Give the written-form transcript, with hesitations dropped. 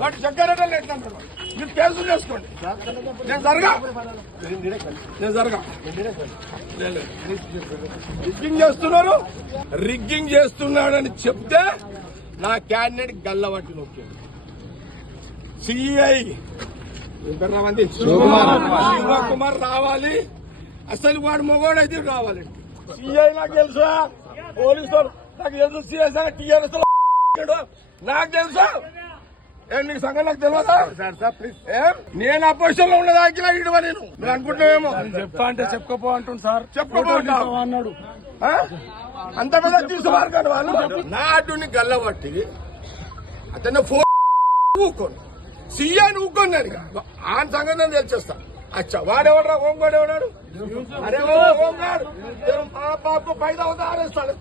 వాటి జగ్గారెడ్డి ఎట్లంటారు మీరు కేసులు చేసుకోండి. నేను జరగా రిగ్గింగ్ చేస్తున్నారు. రిగ్గింగ్ చేస్తున్నాడని చెప్తే నా క్యాండిడేట్ గల్లబట్టి నొక్కాడు. సిఐ శివకుమార్ రావాలి. అసలు వాడు మొగోడైతే రావాలి. సిఐ నాకు తెలుసా, పోలీసు నాకు తెలుసు, సిఎస్ టీఆర్ఎస్ నాకు తెలుసా. నీకు సంగతి నాకు తెలియదా? నేను అపోజిషన్ లో ఉన్నదాకిలా ఇడవ నేను మీరు అనుకుంటున్నావేమో. చెప్తా అంటే చెప్పుకోపో అంటుంది సార్. చెప్పుకోపో అన్నాడు. అంత పెద్ద తీసుకున్నారు కానీ వాళ్ళు నాటుని గల్లబట్టి అతను ఫోన్ ఊకోండి, సీఎని ఊకోండి. ఆ సంగతి నేను తెలిసేస్తా. అచ్చా వాడెవడరా హోంగాడు ఎవడాడు? అరే హోంగాడు మా బాబు 5,000 ఆరేస్తాడు.